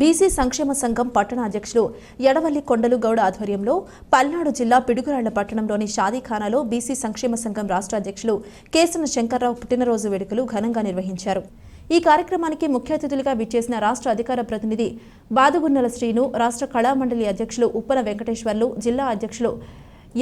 BC సంక్షేమ సంఘం పట్టణ అధ్యక్షులు ఎడవల్లి కొండలు గౌడ ఆధ్వర్యంలో పల్నాడు జిల్లా పిడుగురాళ్ళ పట్టణంలోని షాదీఖానాలో బీసీ సంక్షేమ సంఘం రాష్ట్ర అధ్యక్షులు కేసన శంకర్రావు పుట్టినరోజు వేడుకలు ఘనంగా నిర్వహించారు. ఈ కార్యక్రమానికి ముఖ్య అతిథులుగా విచ్చేసిన రాష్ట్ర అధికార ప్రతినిధి బాదుగున్నెల శ్రీను రాష్ట్ర కళామండలి అధ్యక్షులు ఉప్పల వెంకటేశ్వర్లు జిల్లా అధ్యక్షులు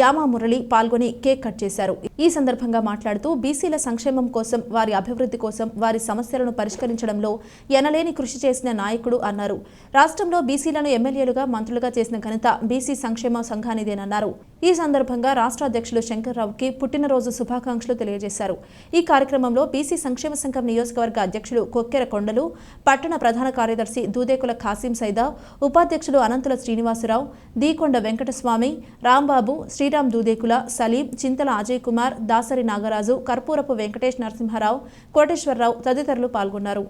యామా మురళి పాల్గొని కేక్ కట్ చేశారు. ఈ సందర్భంగా మాట్లాడుతూ బీసీల సంక్షేమం కోసం వారి అభివృద్ధి కోసం వారి సమస్యలను పరిష్కరించడంలో ఎనలేని కృషి చేసిన నాయకుడు అన్నారు. రాష్ట్రంలో బీసీలను ఎమ్మెల్యేలుగా మంత్రులుగా చేసిన ఘనత బీసీ సంక్షేమ సంఘానిదేనన్నారు. ఈ సందర్భంగా రాష్ట్ర అధ్యక్షులు శంకర్రావుకి పుట్టినరోజు శుభాకాంక్షలు తెలియజేశారు. ఈ కార్యక్రమంలో బీసీ సంక్షేమ సంఘం నియోజకవర్గ అధ్యక్షులు కొక్కెర కొండలు పట్టణ ప్రధాన కార్యదర్శి దూదేకుల ఖాసిం సైదా ఉపాధ్యక్షులు అనంతుల శ్రీనివాసరావు దీకొండ వెంకటస్వామి రాంబాబు శ్రీరామ్ దూదేకుల సలీం చింతల అజయ్ కుమార్ దాసరి నాగరాజు కర్పూరపు వెంకటేష్ నరసింహారావు కోటేశ్వరరావు తదితరులు పాల్గొన్నారు.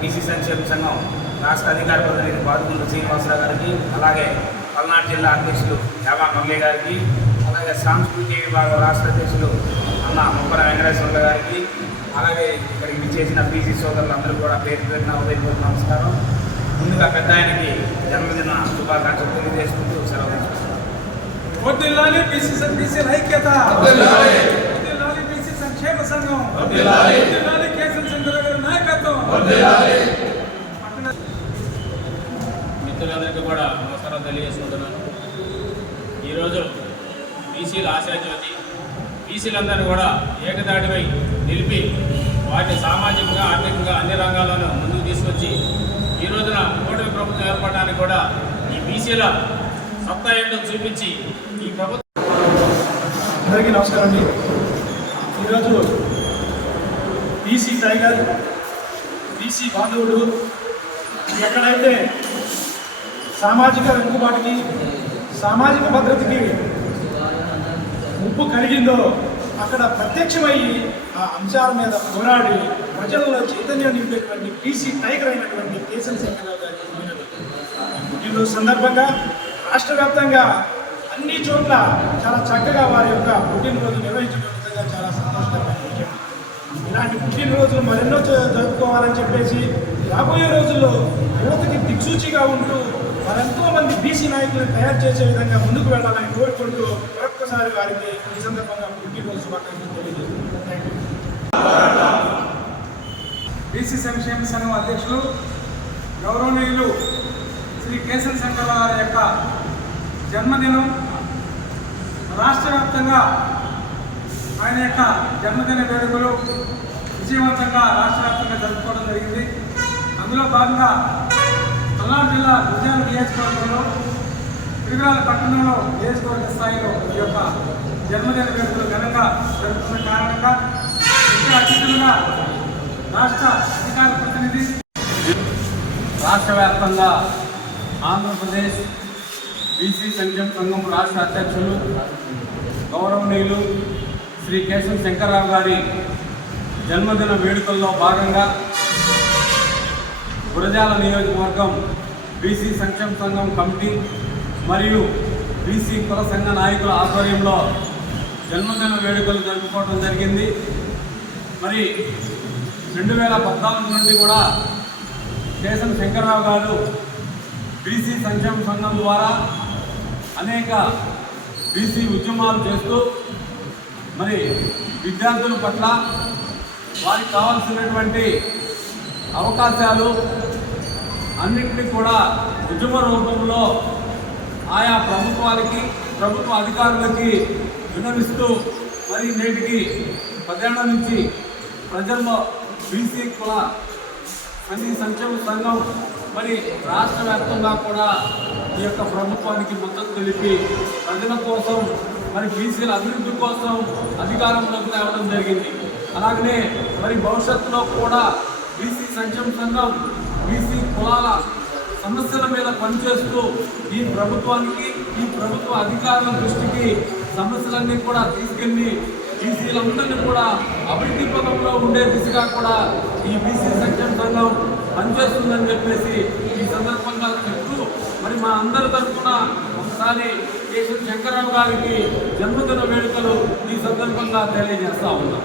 బీసీ సంక్షేమ సంఘం రాష్ట్ర అధికార ప్రతినిధి బాదుగుండ్ల శ్రీనివాసరావు గారికి అలాగే పల్నాడు జిల్లా అధ్యక్షులు యావా మురళి గారికి అలాగే సాంస్కృతిక విభాగం రాష్ట్ర అధ్యక్షులు అన్న ముప్పల వెంకటేశ్వర గారికి అలాగే ఇక్కడికి విచ్చేసిన బీసీ సోదరులందరూ కూడా పేరు పేరున ఉదయపూర్వక నమస్కారం. ముందుగా పెద్ద ఆయనకి జన్మదిన శుభాకాంక్షలు తెలియజేసుకుంటూ సెలవు బీసీ బీసీల ఐక్యత. బీసీ సంక్షేమ సంఘం. కేసీఆర్ గారి నాయకత్వం. మిత్రులందరికీ కూడా నమస్కారం తెలియజేసుకుంటున్నాను. ఈరోజు బీసీల ఆశాజ్యోతి బీసీలందరినీ కూడా ఏకదాటిపై నిలిపి వాటిని సామాజికంగా ఆర్థికంగా అన్ని రంగాల్లోనూ ముందుకు తీసుకొచ్చి ఈ రోజున కూటమి ప్రభుత్వం ఏర్పడడానికి కూడా ఈ బీసీల సత్తా ఏంటో చూపించి ఈ ప్రభుత్వం అందరికీ నమస్కారం అండి. ఈరోజు బీసీ టైగర్ బీసీ బాంధవుడు ఎక్కడైతే సామాజిక వెనుకబాటుకి సామాజిక భద్రతకి ముప్పు కలిగిందో అక్కడ ప్రత్యక్షమయ్యి ఆ అంశాల మీద పోరాడి ప్రజల్లో చైతన్యం నింపేటువంటి బీసీ టైగర్ అయినటువంటి కేసన్ శంకరరావు గారి పుట్టినరోజు. సందర్భంగా రాష్ట్ర వ్యాప్తంగా అన్ని చోట్ల చాలా చక్కగా వారి యొక్క పుట్టినరోజు నిర్వహించడం చాలా సంతోషకరమైన విషయం ఇలాంటి పుట్టినరోజులు మరెన్నో జరుపుకోవాలని చెప్పేసి రాబోయే రోజుల్లో యువతకి దిక్సూచిగా ఉంటూ మరెంతో మంది బీసీ నాయకులను తయారు చేసే విధంగా ముందుకు వెళ్ళాలని కోరుకుంటూ మరొక్కసారి వారికి ఈ సందర్భంగా పుట్టినరోజు శుభాకాంక్షలు తెలియజేస్తున్నాను బీసీ సంక్షేమ సంఘం అధ్యక్షులు గౌరవనీయులు శ్రీ కేసరి శంకర్ గారి యొక్క జన్మదినం రాష్ట్ర వ్యాప్తంగా ఆయన యొక్క జన్మదిన వేడుకలు విజయవంతంగా రాష్ట్ర వ్యాప్తంగా జరుపుకోవడం జరిగింది. అందులో భాగంగా పల్నాడు జిల్లా గుజరాత్ నియోజకవర్గంలో తిరుగాల పట్టణంలో నియోజకవర్గ స్థాయిలో ఈ యొక్క జన్మదిన వేడుకలు ఘనంగా జరుపుతున్న కారణంగా ముఖ్య అతిథులుగా రాష్ట్ర అధికార ప్రతినిధి రాష్ట్ర వ్యాప్తంగా ఆంధ్రప్రదేశ్ బీసీ సంక్షేమ సంఘం రాష్ట్ర అధ్యక్షులు గౌరవనీయులు శ్రీ కేశవ శంకర్రావు గారి జన్మదిన వేడుకల్లో భాగంగా గురజాల నియోజకవర్గం బీసీ సంక్షేమ సంఘం కమిటీ మరియు బీసీ కుల సంఘ నాయకుల ఆధ్వర్యంలో జన్మదిన వేడుకలు జరుపుకోవడం జరిగింది. మరి రెండు వేల పద్నాలుగు నుండి కూడా కేశం శంకర్రావు గారు బీసీ సంక్షేమ సంఘం ద్వారా అనేక బీసీ ఉద్యమాలు చేస్తూ మరి విద్యార్థుల పట్ల వారికి కావాల్సినటువంటి అవకాశాలు అన్నింటినీ కూడా ఉద్యమ రూపంలో ఆయా ప్రభుత్వాలకి ప్రభుత్వ అధికారులకి విన్నవిస్తూ మరి నేటికి పదేళ్ళ నుంచి ప్రజల్లో బీసీ కుల అన్ని సంక్షేమ సంఘం మరి రాష్ట్ర వ్యాప్తంగా కూడా ఈ యొక్క ప్రభుత్వానికి మద్దతు తెలిపి ప్రజల కోసం మరి బీసీల అభివృద్ధి కోసం అధికారంలోకి రావడం జరిగింది. అలాగనే మరి భవిష్యత్తులో కూడా బీసీ సంక్షేమ సంఘం బీసీ కులాల సమస్యల మీద పనిచేస్తూ ఈ ప్రభుత్వానికి ఈ ప్రభుత్వ అధికారుల దృష్టికి సమస్యలన్నీ కూడా తీసుకెళ్ళి బీసీలందరినీ కూడా అభివృద్ధి పదంలో ఉండే దిశగా కూడా ఈ బీసీ సంక్షేమ సంఘం పనిచేస్తుందని చెప్పేసి ఈ సందర్భంగా చెప్తూ మరి మా అందరి తరఫున ఒకసారి కేశవ శంకరరావు గారికి జన్మదిన వేడుకలు ఈ సందర్భంగా తెలియజేస్తా ఉన్నాం.